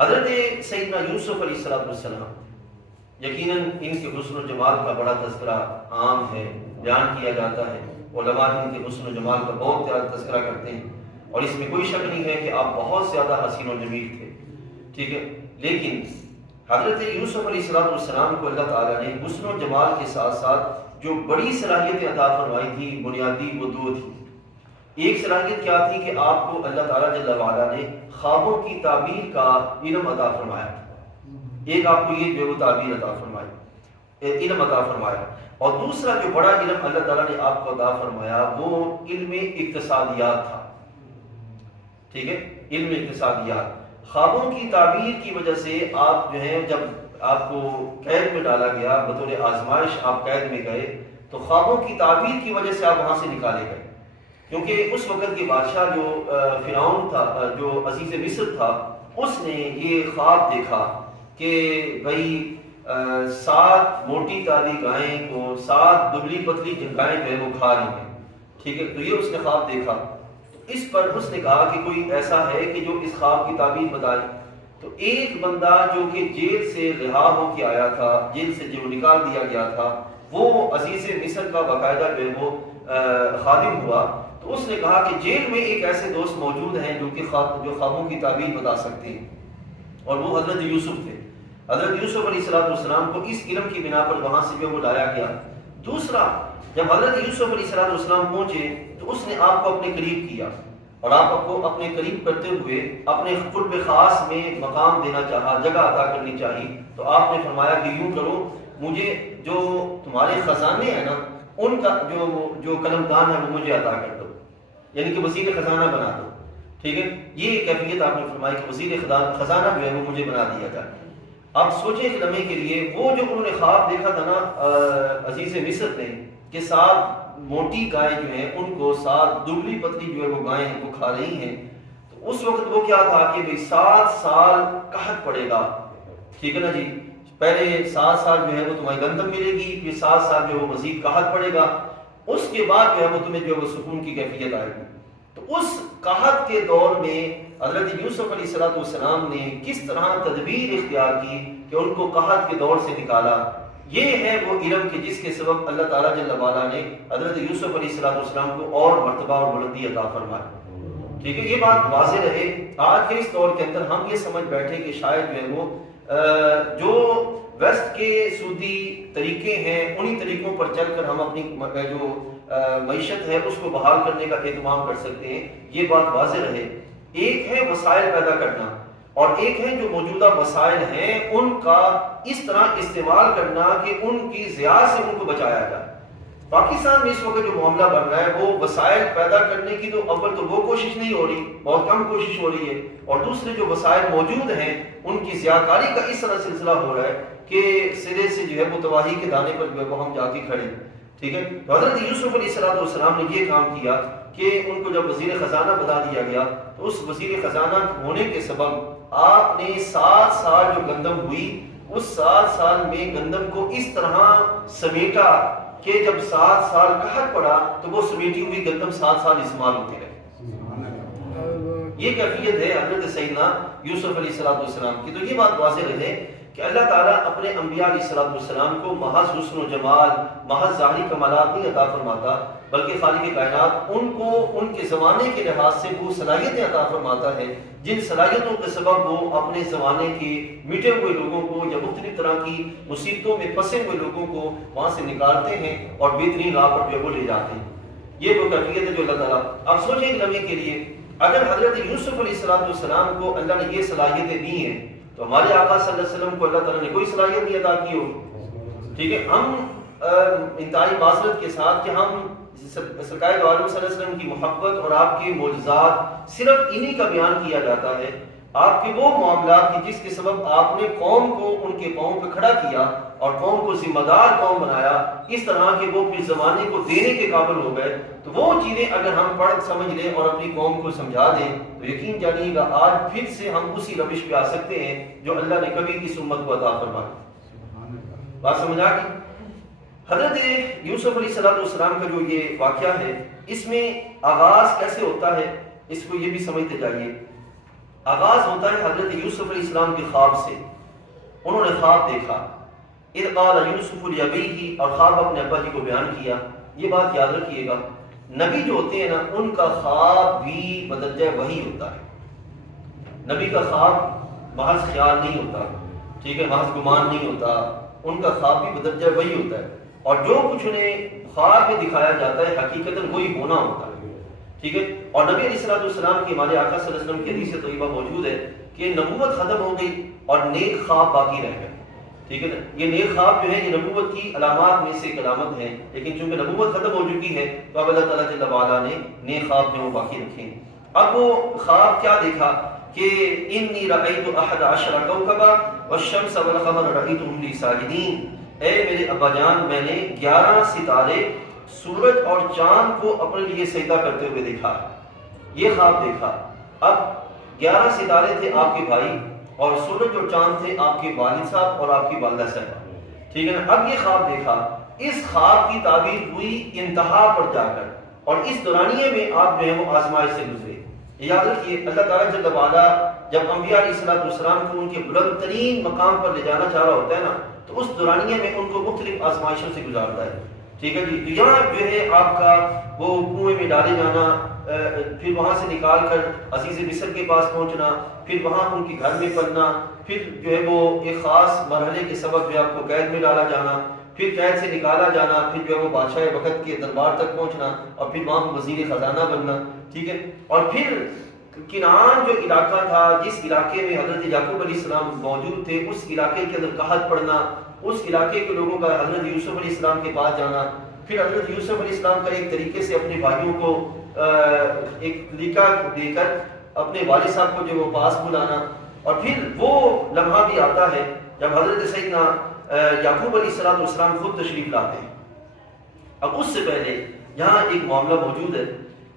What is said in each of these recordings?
حضرت سیدنا یوسف علیہ السلام یقیناً ان کے حسن و جمال کا بڑا تذکرہ عام ہے، بیان کیا جاتا ہے، علماء ان کے حسن و جمال کا بہت زیادہ تذکرہ کرتے ہیں، اور اس میں کوئی شک نہیں ہے کہ آپ بہت زیادہ حسین و جمیل تھے، ٹھیک ہے۔ لیکن حضرت یوسف علیہ السلام کو اللہ تعالیٰ نے حسن و جمال کے ساتھ ساتھ جو بڑی صلاحیتیں عطا فرمائی تھی، بنیادی وہ دو تھی۔ ایک صلاحیت کیا تھی کہ آپ کو اللہ تعالیٰ جل وعلا نے خوابوں کی تعبیر کا علم عطا فرمایا، ایک آپ کو یہ جو وہ تعبیر عطا فرمائی، علم عطا فرمایا، اور دوسرا جو بڑا علم اللہ تعالیٰ نے آپ کو عطا فرمایا وہ علم اقتصادیات تھا، ٹھیک ہے، علم اقتصادیات۔ خوابوں کی تعبیر کی وجہ سے آپ جو ہیں، جب آپ کو قید میں ڈالا گیا بطور آزمائش، آپ قید میں گئے تو خوابوں کی تعبیر کی وجہ سے آپ وہاں سے نکالے گئے، کیونکہ اس وقت کے بادشاہ جو فرعون تھا، جو عزیز مصر تھا، اس نے یہ خواب دیکھا کہ بھائی 7 موٹی تازی گائیں کو 7 دبلی پتلی گائیں جو ہے وہ کھا رہی ہیں، ٹھیک ہے، تو یہ اس نے خواب دیکھا۔ اس پر اس نے کہا کہ کوئی ایسا ہے کہ جو اس خواب کی تعبیر بتائے، تو ایک بندہ جو کہ جیل سے رہا ہو کے آیا تھا، جیل سے جو نکال دیا گیا تھا، وہ عزیز مصر کا باقاعدہ جو ہے وہ خادم ہوا، تو اس نے کہا کہ جیل میں ایک ایسے دوست موجود ہیں جو کہ جو خوابوں کی تعبیر بتا سکتے ہیں، اور وہ حضرت یوسف تھے۔ حضرت یوسف علیہ السلام کو اس علم کی بنا پر وہاں سے جو وہ لایا گیا۔ دوسرا، جب حضرت یوسف علیہ السلام پہنچے تو اس نے آپ کو اپنے قریب کیا، اور آپ کو اپنے قریب کرتے ہوئے اپنے قرب خاص میں مقام دینا چاہا، جگہ عطا کرنی چاہی، تو آپ نے فرمایا کہ یوں کرو، مجھے جو تمہارے خزانے ہیں نا، ان کا جو قلمدان ہے وہ مجھے عطا کر دو، یعنی کہ وزیر خزانہ بنا دو، ٹھیک ہے، یہ کیفیت آپ نے فرمائی کہ وزیر خزانہ جو ہے وہ مجھے بنا دیا جائے۔ اب سوچیں ایک لمحے کے لیے، وہ جو انہوں نے خواب دیکھا تھا نا عزیز مصر نے کہ 7 موٹی گائیں جو ہیں ان کو 7 دبلی پتلی جو ہے وہ گائیں وہ کھا رہی ہیں، تو اس وقت وہ کیا تھا کہ بھئی 7 سال قحط پڑے گا، ٹھیک ہے نا جی، پہلے 7 سال جو ہے وہ تمہیں گندم ملے گی، پھر 7 سال جو ہے وہ مزید قحط پڑے گا، اس کے بعد جو ہے وہ تمہیں جو ہے وہ سکون کی کیفیت آئے گی۔ تو اس قحط کے دور میں حضرت یوسف علیہ السلام نے کس طرح تدبیر اختیار کی کہ ان کو قحط کے دور سے نکالا، یہ ہے وہ علم کہ جس کے سبب اللہ تعالیٰ جل وعلا نے حضرت یوسف علیہ السلام کو اور مرتبہ اور بلندی عطا فرمائی، ٹھیک ہے۔ یہ بات واضح رہے، آج کے اس دور کے اندر ہم یہ سمجھ بیٹھے کہ شاید جو ہے وہ جو ویسٹ کے سودی طریقے ہیں انہی طریقوں پر چل کر ہم اپنی جو معیشت ہے اس کو بحال کرنے کا اہتمام کر سکتے ہیں، یہ بات واضح رہے۔ ایک ہے وسائل پیدا کرنا، اور ایک ہے جو موجودہ وسائل ہیں ان کا اس طرح استعمال کرنا کہ ان کی ضیاع سے ان کو بچایا جائے۔ پاکستان میں اس وقت جو معاملہ بن رہا ہے وہ وسائل پیدا کرنے کی تو اول تو وہ کوشش نہیں ہو رہی، بہت کم کوشش ہو رہی ہے، اور دوسرے جو وسائل موجود ہیں ان کی ضیاع کاری کا اس طرح سلسلہ ہو رہا ہے کہ سرے سے جو ہے وہ تباہی کے دانے پر جو ہے وہ ہم جا کے کھڑے، ٹھیک ہے۔ تو حضرت یوسف علیہ السلام نے یہ کام کیا کہ ان کو جب وزیر خزانہ بتا دیا گیا تو اس وزیر خزانہ ہونے کے سبب آپ نے 7 سال جو گندم ہوئی اس 7 سال میں گندم کو اس طرح سمیٹا کہ جب 7 سال قحط پڑا تو وہ سمیٹی ہوئی گندم 7 سال استعمال ہوتے رہے۔ یہ کیفیت ہے حضرت سیدنا یوسف علیہ السلام کی۔ تو یہ بات واضح رہے کہ اللہ تعالیٰ اپنے انبیاء علیہ السلام کو محض حسن و جمال، محض ظاہری کمالات نہیں عطا فرماتا، بلکہ خالق کائنات ان کو ان کے زمانے کے لحاظ سے وہ صلاحیتیں عطا فرماتا ہے جن صلاحیتوں کے سبب وہ اپنے زمانے کے مٹے ہوئے لوگوں کو یا مختلف طرح کی مصیبتوں میں پھنسے ہوئے لوگوں کو وہاں سے نکالتے ہیں اور بہترین راہ پر جو وہ لے جاتے ہیں۔ یہ وہ کیفیت ہے جو اللہ تعالیٰ۔ اب سوچیں ایک لمحے کے لیے، اگر حضرت یوسف علیہ السلام کو اللہ نے یہ صلاحیتیں دی ہیں تو ہمارے آقا صلی اللہ علیہ وسلم کو اللہ تعالیٰ نے کوئی صلاحیت نہیں عطا کی ہو، ٹھیک ہے۔ ہم انتہائی معذرت کے ساتھ کہ ہم سرکار دو عالم صلی اللہ علیہ وسلم کی محبت اور آپ کے معجزات صرف انہی کا بیان کیا جاتا ہے، آپ کے وہ معاملات کہ جس کے سبب آپ نے قوم کو ان کے پاؤں پہ کھڑا کیا اور قوم کو ذمہ دار قوم بنایا، اس طرح کہ وہ پھر زمانے کو دینے کے قابل ہو گئے، تو وہ چیزیں اگر ہم پڑھ سمجھ لیں اور اپنی قوم کو سمجھا دیں تو یقین جانیے گا آج پھر سے ہم اسی روش پہ آ سکتے ہیں جو اللہ نے کبھی اس امت کو عطا فرمائی۔ بات سمجھا کہ حضرت یوسف علیہ السلام کا جو یہ واقعہ ہے اس میں آغاز کیسے ہوتا ہے اس کو یہ بھی سمجھتے جائیے۔ آغاز ہوتا ہے حضرت یوسف علیہ السلام کے خواب سے. انہوں نے خواب دیکھا. اذ قال یوسف لابیہ، اور خواب اپنے ابا جی کو بیان کیا. یہ بات یاد رکھیے گا، نبی جو ہوتے ہیں نا ان کا خواب بھی بدرجہ وحی ہوتا ہے. نبی کا خواب محض خیال نہیں ہوتا، ٹھیک ہے، محض گمان نہیں ہوتا، ان کا خواب بھی بدرجہ وحی ہوتا ہے. اور جو کچھ انہیں خواب میں دکھایا جاتا ہے حقیقتاً وہی ہونا ہوتا ہے، ٹھیک ہے. اور نبی علیہ السلام کی، ہمارے آقا صلی اللہ علیہ وسلم کی حدیث طیبہ موجود ہے کہ نبوت ختم ہو گئی اور نیک خواب باقی رہ گئے، ٹھیک ہے نا. یہ نیک خواب جو ہے یہ نبوت کی علامات میں سے ایک علامت ہے، لیکن چونکہ نبوت ختم ہو چکی ہے تو اب اللہ تعالیٰ جل وعلا نے نیک خواب جو وہ باقی رکھے ہیں. اب وہ خواب کیا دیکھا کہ انی رأیت احد عشر کوکبا والشمس والقمر رأیتهم لی ساجدین. اے میرے ابا جان، میں نے 11 ستارے، سورج اور چاند کو اپنے لیے سجدہ کرتے ہوئے دیکھا. یہ خواب دیکھا. اب 11 ستارے تھے آپ کے بھائی، اور سورج اور چاند تھے آپ کے والد صاحب اور آپ کی والدہ صاحب، ٹھیک ہے نا. اب یہ خواب دیکھا. اس خواب کی تعبیر ہوئی انتہا پر جا کر، اور اس دورانیے میں آپ جو ہے وہ آزمائش سے گزرے. یاد رکھیے اللہ تعالیٰ جل وعلا جب انبیاء علیہ السلام کو ان کے بلند ترین مقام پر لے جانا چاہ رہا ہوتا ہے نا تو اس دورانیے میں ان کو مختلف آزمائشوں سے گزارتا ہے، ٹھیک ہے جی. تو یہاں جو ہے آپ کا وہ کنویں میں ڈالے جانا، پھر وہاں سے نکال کر عزیز مصر کے پاس پہنچنا، پھر وہاں ان کے گھر میں پلنا، پھر جو ہے وہ ایک خاص مرحلے کے سبب جو ہے آپ کو قید میں ڈالا جانا، پھر قید سے نکالا جانا، پھر جو ہے وہ بادشاہ وقت کے دربار تک پہنچنا، اور پھر وہاں وزیر خزانہ بننا، ٹھیک ہے. اور پھر کنعان جو علاقہ تھا، جس علاقے میں حضرت یعقوب علیہ السلام موجود تھے، اس علاقے کے اندر قحط پڑنا، اس علاقے کے لوگوں کا حضرت یوسف علیہ السلام کے پاس جانا، پھر حضرت یوسف علیہ السلام کا ایک طریقے سے اپنے بھائیوں کو ایک لکھا دے کر اپنے والد صاحب کو جو وہ پاس بلانا. اور پھر وہ لمحہ بھی آتا ہے جب حضرت سیدنا یعقوب علیہ السلام خود تشریف لاتے ہیں. اب اس سے پہلے یہاں ایک معاملہ موجود ہے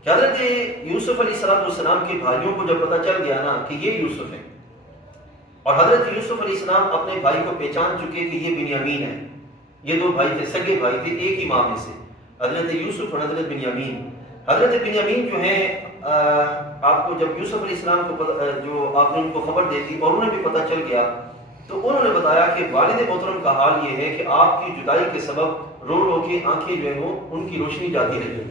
کہ حضرت یوسف علیہ السلام کے بھائیوں کو جب پتہ چل گیا نا کہ یہ یوسف ہے، اور حضرت یوسف علیہ السلام اپنے بھائی کو پہچان چکے کہ یہ بنیامین ہے. یہ دو بھائی تھے، سگے بھائی تھے ایک ہی ماں میں سے، حضرت یوسف اور حضرت بنیامین. حضرت بنیامین جو ہے آپ کو جب یوسف علیہ السلام کو جو آپ نے ان کو خبر دے دی اور انہیں بھی پتہ چل گیا تو انہوں نے بتایا کہ والد محترم کا حال یہ ہے کہ آپ کی جدائی کے سبب رو رو کے آنکھیں جو ہے وہ ان کی روشنی جاتی رہی،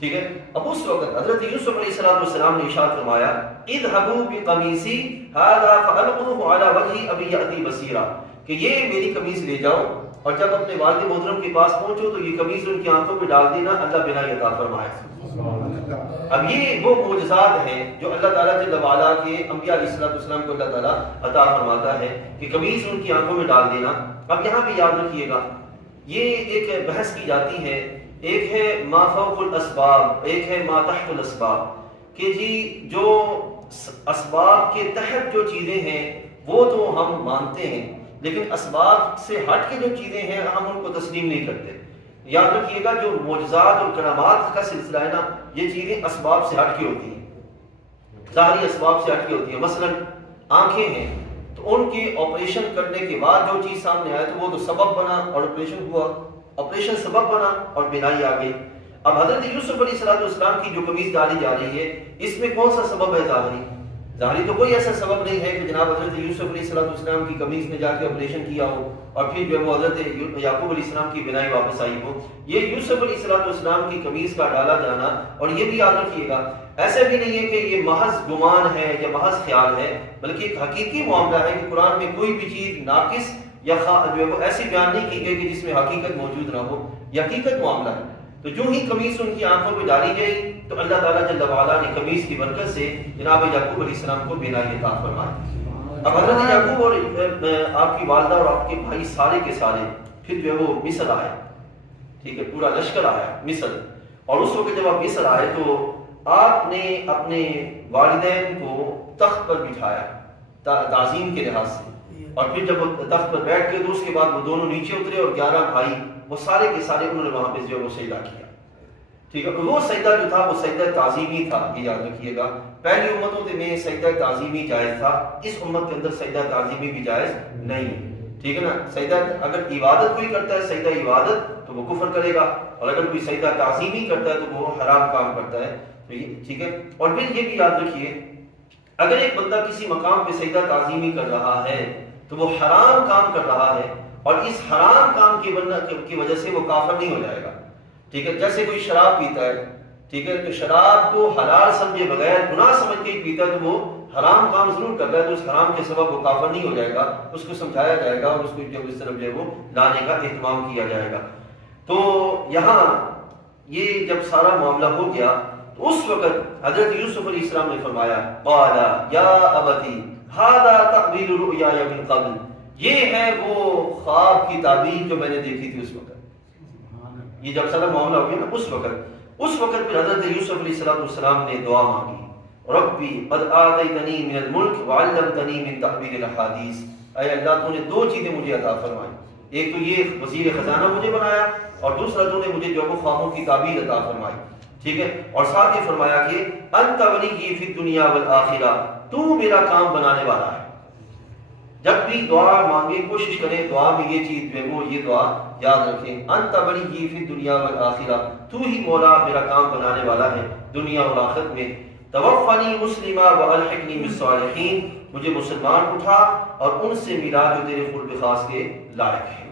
ٹھیک ہے. اب اس وقت حضرت یوسف علیہ السلام نے ارشاد فرمایا اذهبوا بقمیصی هذا فالقوه على وجه ابی یأتی بصیرا، کہ یہ میری قمیص لے جاؤ اور جب اپنے والد محترم کے پاس پہنچو تو یہ قمیص ان کی آنکھوں میں ڈال دینا، اللہ بنا عطا فرمائے. اب یہ وہ معجزات ہیں جو اللہ تعالیٰ جل وعلا کے انبیاء علیہ السلام کو اللہ تعالیٰ عطا فرماتا ہے کہ قمیص ان کی آنکھوں میں ڈال دینا. اب یہاں پہ یاد رکھیے گا یہ ایک بحث کی جاتی ہے، ایک ہے ما فوق الاسباب، ایک ہے ما تحت الاسباب، کہ جی جو اسباب کے تحت جو چیزیں ہیں وہ تو ہم مانتے ہیں، لیکن اسباب سے ہٹ کے جو چیزیں ہیں ہم ان کو تسلیم نہیں کرتے. یاد رکھیے گا جو معجزات اور کرامات کا سلسلہ ہے نا یہ چیزیں اسباب سے ہٹ کے ہوتی ہیں، ظاہری اسباب سے ہٹ کے ہوتی ہیں. مثلا آنکھیں ہیں تو ان کے آپریشن کرنے کے بعد جو چیز سامنے آئے تو وہ تو سبب بنا اور آپریشن ہوا، آپریشن سبب بنا اور بینائی آ گئی. اب حضرت یوسف علیہ السلام کی جو قمیص ڈالی جا رہی ہے اس میں کون سا سبب ہے؟ ظاہری تو کوئی ایسا سبب نہیں ہے کہ جناب حضرت یوسف علیہ السلام کی قمیص میں جا کے آپریشن کیا ہو اور پھر جو ہے وہ حضرت یعقوب علیہ السلام کی بینائی واپس آئی ہو. یہ یوسف علیہ السلام کی قمیص کا ڈالا جانا، اور یہ بھی یاد رکھیے گا ایسا بھی نہیں ہے کہ یہ محض گمان ہے یا محض خیال ہے، بلکہ ایک حقیقی معاملہ ہے کہ قرآن میں کوئی بھی چیز ناقص یا جو ہے وہ ایسی بیان نہیں کی گئی کہ جس میں حقیقت موجود نہ ہو، یہ حقیقت معاملہ ہے. تو جو ہی قمیص ان کی آنکھوں پہ ڈالی گئی تو اللہ تعالیٰ جل وعلا نے قمیص کی برکت سے جناب یعقوب علیہ السلام کو بینائی عطا فرمائی. اب حضرت یعقوب اور آپ کی والدہ اور آپ کے بھائی سارے کے سارے پھر جو ہے وہ مصر آئے، ٹھیک ہے، پورا لشکر آیا مصر. اور اس وقت جب آپ مصر آئے تو آپ نے اپنے والدین کو تخت پر بٹھایا تعظیم کے لحاظ سے، اور پھر جب وہ تخت پر بیٹھ گئے تو اس کے بعد وہ دونوں نیچے اترے اور 11 بھائی وہ سارے کے سارے انہوں نے وہاں پہ جو ہے وہ سجدہ کیا، ٹھیک ہے. وہ سجدہ جو تھا وہ سجدہ تعظیمی تھا، یہ یاد رکھیے گا. پہلی امتوں میں سجدہ تعظیمی جائز تھا، اس امت کے اندر سجدہ تعظیمی بھی جائز نہیں، ٹھیک ہے نا. سجدہ اگر عبادت کوئی کرتا ہے سجدہ عبادت تو وہ کفر کرے گا، اور اگر کوئی سجدہ تعظیمی کرتا ہے تو وہ حرام کام کرتا ہے، ٹھیک ہے. اور پھر یہ بھی یاد رکھیے اگر ایک بندہ کسی مقام پہ سجدہ تعظیمی کر رہا ہے تو وہ حرام کام کر رہا ہے، اور اس حرام کام کی وجہ سے وہ کافر نہیں ہو جائے گا، ٹھیک ہے؟ جیسے کوئی شراب پیتا ہے، ٹھیک ہے، تو شراب کو حلال سمجھے بغیر گناہ سمجھ کے ہی پیتا ہے تو وہ حرام کام ضرور کر رہا ہے، تو اس حرام کے سبب وہ کافر نہیں ہو جائے گا، اس کو سمجھایا جائے گا اور اس کو جو اس طرف جو ہے وہ لانے کا اہتمام کیا جائے گا۔ تو یہاں یہ جب سارا معاملہ ہو گیا تو اس وقت حضرت یوسف علیہ السلام نے فرمایا قال یا ابتی ھذا تأویل رؤیای من قبل، یہ ہے وہ خواب کی تعبیر جو میں نے دیکھی تھی اس وقت۔ یہ جب سارا معاملہ ہو گیا نا اس وقت پھر حضرت یوسف علیہ السلام نے دعا مانگی، ربی قد آتیتنی من الملک وعلمتنی من تأویل الاحادیث، اے اللہ تو نے دو چیزیں مجھے عطا فرمائی، ایک تو یہ وزیر خزانہ مجھے بنایا، اور دوسرا تو نے مجھے جو وہ خوابوں کی تعبیر عطا فرمائی، ٹھیک ہے؟ اور ساتھ ہی فرمایا کہ انت ولی فی الدنیا والآخرہ، تو میرا کام بنانے والا ہے۔ جب بھی دعا مانگے کوشش کریں دعا میں یہ چیز جو ہے وہ یہ دعا یاد رکھیں، انت ولی فی الدنیا والآخرہ، تو ہی مولا میرا کام بنانے والا ہے دنیا اور آخرت میں۔ توفنی مسلمہ والحقنی بالصالحین، مجھے مسلمان اٹھا اور ان سے ملا جو تیرے قرب خاص کے لائق ہے۔